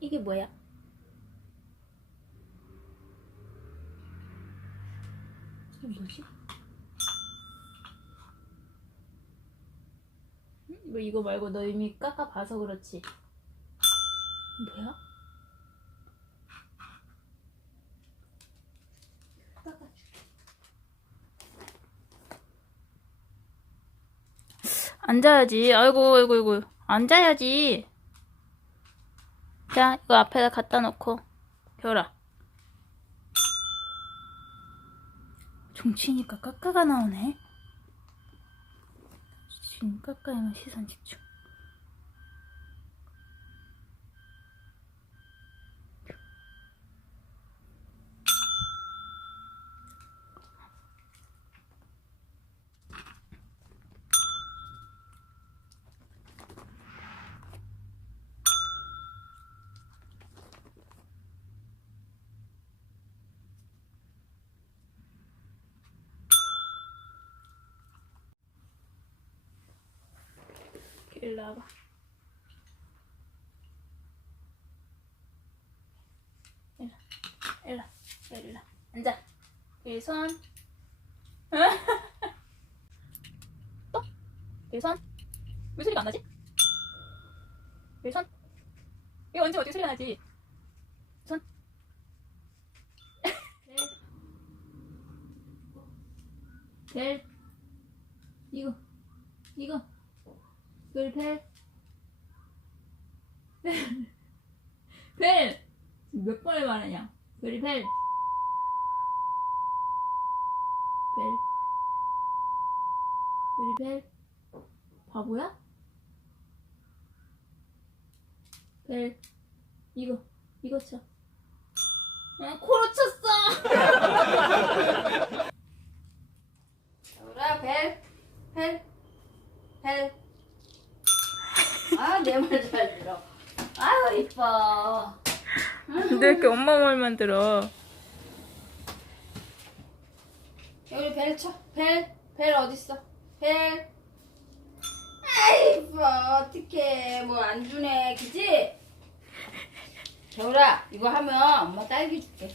이게 뭐야? 이게 뭐지? 뭐 이거 말고 너 이미 깎아봐서 그렇지. 뭐야? 깎아줄게. 앉아야지. 아이고 아이고 아이고. 앉아야지. 자, 이거 앞에다 갖다 놓고 겨울아. 종치니까 깎아가 나오네. 지금 깎아야만 시선 집중. 일로 와봐. 일로 앉아. 여기 손. 또? 여기 손. 왜 소리가 안 나지? 여기 손. 이거 언제 어떻게 소리가 나지? 손. 벨. 이거. 벨. 벨. 몇 번을 말하냐? 벨. 바보야? 벨. 이거 쳐. 코로 쳤어. 겨울아, 벨. 아, 내 말 잘 들어. 아유, 이뻐. 근데 왜 이렇게 엄마 말만 들어? 겨울이 벨 쳐. 벨 어딨어? 벨. 아이, 이뻐. 어떡해. 뭐 안 주네. 그지? 겨울아, 이거 하면 엄마 딸기 줄게.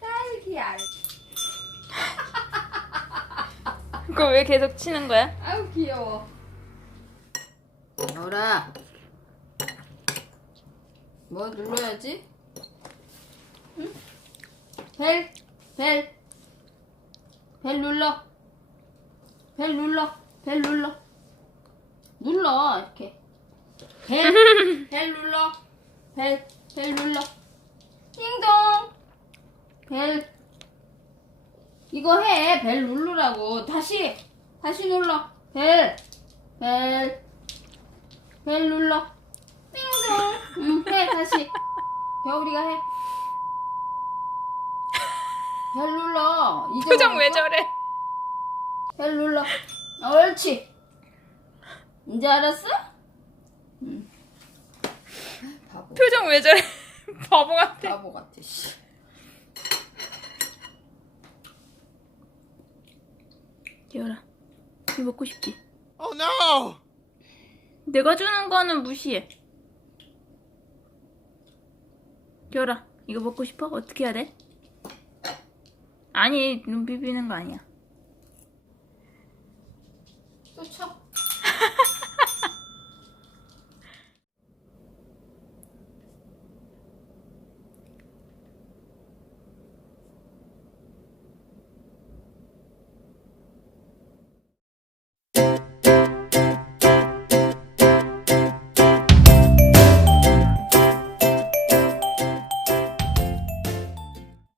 딸기 알. 그거 왜 계속 치는 거야? 아유, 귀여워. 겨울아. 뭐 눌러야지? 응? 벨 눌러. 눌러, 이렇게. 벨 눌러. 벨 눌러. 띵동. 벨. 이거 해. 벨 누르라고. 다시 눌러. 벨 눌러. 띵동. 해, 다시. 겨울이가 해. 벨 눌러. 표정 왜 저래? 벨 눌러. 옳지. 이제 알았어? 응. 바보. 표정 왜 저래? 바보 같아. 바보 같아, 씨. 기열아, 이거 먹고 싶지? Oh no! 내가 주는 거는 무시해. 기열아, 이거 먹고 싶어? 어떻게 해야 돼? 아니, 눈 비비는 거 아니야.